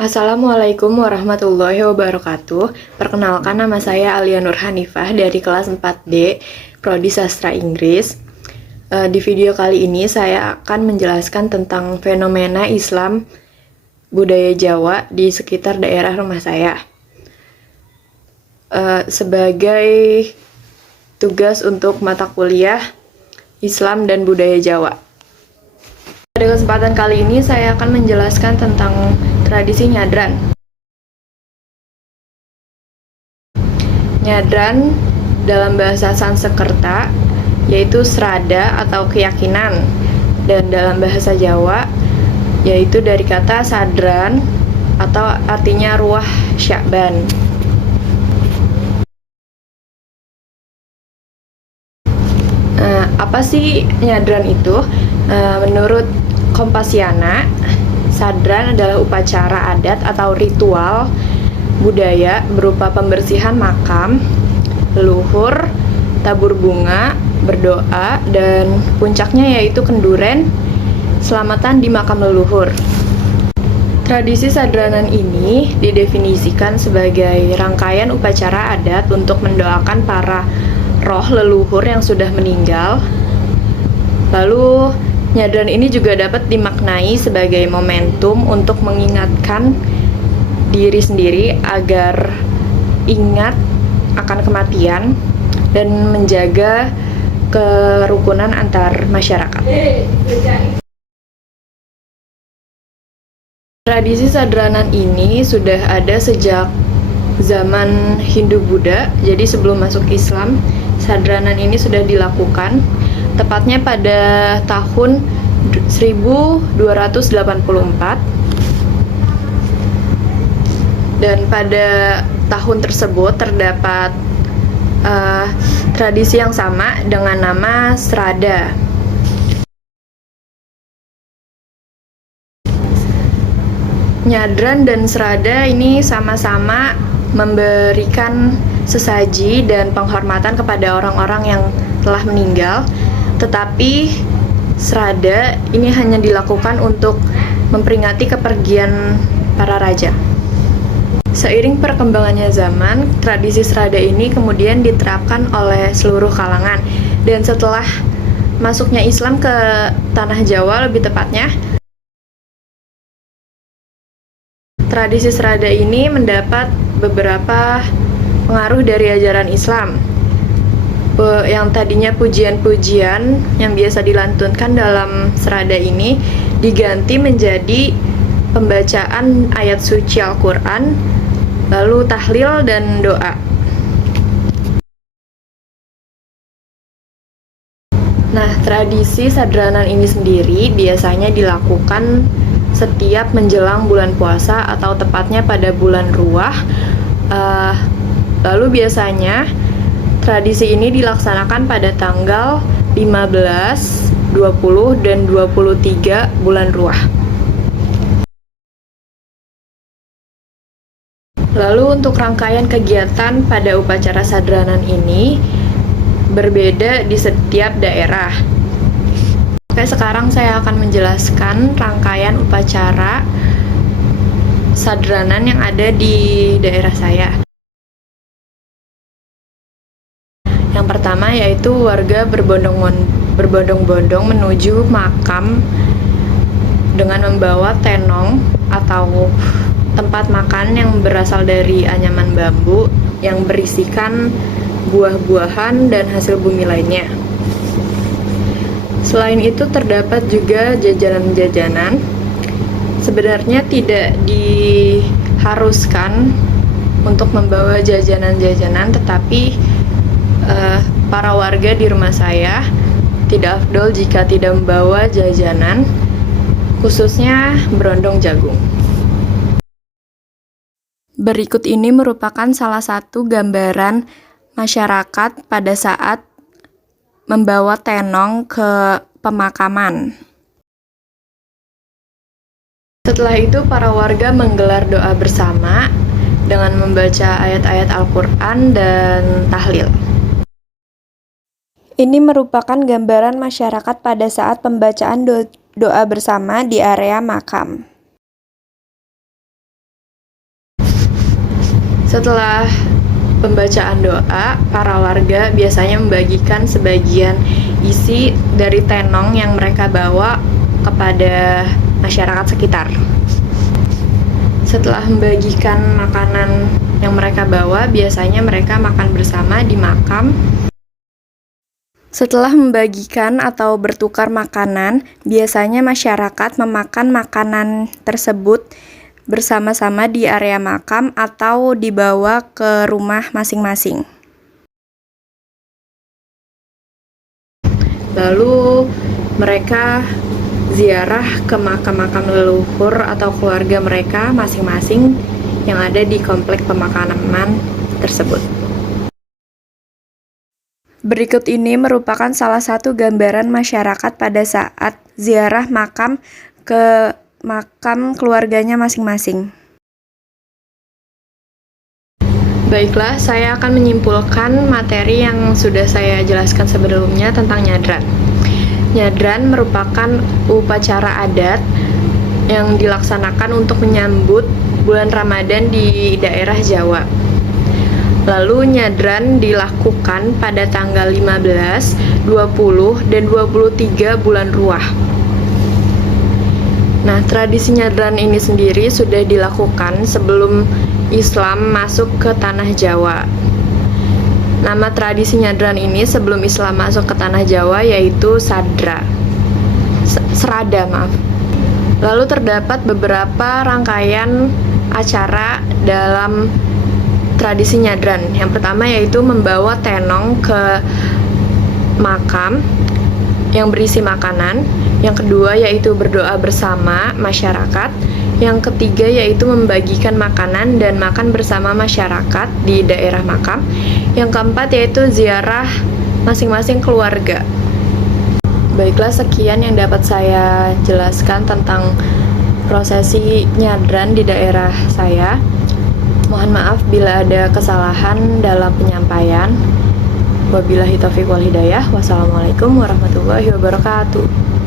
Assalamualaikum warahmatullahi wabarakatuh. Perkenalkan, nama saya Alia Nur Hanifah dari kelas 4D, Prodi Sastra Inggris. Di video kali ini saya akan menjelaskan tentang fenomena Islam budaya Jawa di sekitar daerah rumah saya. Sebagai tugas untuk mata kuliah Islam dan budaya Jawa. Pada kesempatan kali ini saya akan menjelaskan tentang tradisi nyadran. Nyadran dalam bahasa Sanskerta yaitu srada atau keyakinan, dan dalam bahasa Jawa yaitu dari kata sadran atau artinya ruah Sya'ban. Apa sih nyadran itu? Menurut Kompasiana, sadran adalah upacara adat atau ritual budaya berupa pembersihan makam, leluhur, tabur bunga, berdoa, dan puncaknya yaitu kenduren, selamatan di makam leluhur. Tradisi sadranan ini didefinisikan sebagai rangkaian upacara adat untuk mendoakan para roh leluhur yang sudah meninggal. Lalu, nyadran ini juga dapat dimaknai sebagai momentum untuk mengingatkan diri sendiri agar ingat akan kematian dan menjaga kerukunan antar masyarakat. Tradisi sadranan ini sudah ada sejak zaman Hindu-Buddha, jadi sebelum masuk Islam, sadranan ini sudah dilakukan, tepatnya pada tahun 1284. Dan pada tahun tersebut terdapat tradisi yang sama dengan nama srada. Nyadran dan srada ini sama-sama memberikan sesaji dan penghormatan kepada orang-orang yang telah meninggal, tetapi srada ini hanya dilakukan untuk memperingati kepergian para raja. Seiring perkembangannya zaman, tradisi srada ini kemudian diterapkan oleh seluruh kalangan, dan setelah masuknya Islam ke tanah Jawa lebih tepatnya, tradisi srada ini mendapat beberapa pengaruh dari ajaran Islam. Yang tadinya pujian-pujian yang biasa dilantunkan dalam srada ini diganti menjadi pembacaan ayat suci Al-Quran, lalu tahlil dan doa. Nah, tradisi sadranan ini sendiri biasanya dilakukan setiap menjelang bulan puasa atau tepatnya pada bulan Ruah. Lalu biasanya tradisi ini dilaksanakan pada tanggal 15, 20, dan 23 bulan Ruah. Lalu untuk rangkaian kegiatan pada upacara sadranan ini berbeda di setiap daerah. Oke, sekarang saya akan menjelaskan rangkaian upacara sadranan yang ada di daerah saya. Yang pertama yaitu warga berbondong-bondong menuju makam dengan membawa tenong atau tempat makan yang berasal dari anyaman bambu yang berisikan buah-buahan dan hasil bumi lainnya. Selain itu terdapat juga jajanan-jajanan. Sebenarnya tidak diharuskan untuk membawa jajanan-jajanan, tetapi para warga di rumah saya tidak afdol jika tidak membawa jajanan, khususnya berondong jagung. Berikut ini merupakan salah satu gambaran masyarakat pada saat membawa tenong ke pemakaman. Setelah itu, para warga menggelar doa bersama dengan membaca ayat-ayat Al-Quran dan tahlil. Ini merupakan gambaran masyarakat pada saat pembacaan doa bersama di area makam. Setelah pembacaan doa, para warga biasanya membagikan sebagian isi dari tenong yang mereka bawa kepada masyarakat sekitar. Setelah membagikan makanan yang mereka bawa, biasanya mereka makan bersama di makam. Setelah membagikan atau bertukar makanan, biasanya masyarakat memakan makanan tersebut bersama-sama di area makam atau dibawa ke rumah masing-masing. Lalu mereka ziarah ke makam-makam leluhur atau keluarga mereka masing-masing yang ada di komplek pemakaman tersebut. Berikut ini merupakan salah satu gambaran masyarakat pada saat ziarah makam ke makam keluarganya masing-masing. Baiklah, saya akan menyimpulkan materi yang sudah saya jelaskan sebelumnya tentang nyadran. Nyadran merupakan upacara adat yang dilaksanakan untuk menyambut bulan Ramadan di daerah Jawa. Lalu nyadran dilakukan pada tanggal 15, 20, dan 23 bulan Ruah. Nah, tradisi nyadran ini sendiri sudah dilakukan sebelum Islam masuk ke tanah Jawa. Nama tradisi nyadran ini sebelum Islam masuk ke tanah Jawa yaitu serada, maaf. Lalu terdapat beberapa rangkaian acara dalam tradisi nyadran. Yang pertama yaitu membawa tenong ke makam yang berisi makanan. Yang kedua yaitu berdoa bersama masyarakat. Yang ketiga yaitu membagikan makanan dan makan bersama masyarakat di daerah makam. Yang keempat yaitu ziarah masing-masing keluarga. Baiklah, sekian yang dapat saya jelaskan tentang prosesi nyadran di daerah saya. Mohon maaf bila ada kesalahan dalam penyampaian. Wabillahi taufiq wal hidayah. Wassalamualaikum warahmatullahi wabarakatuh.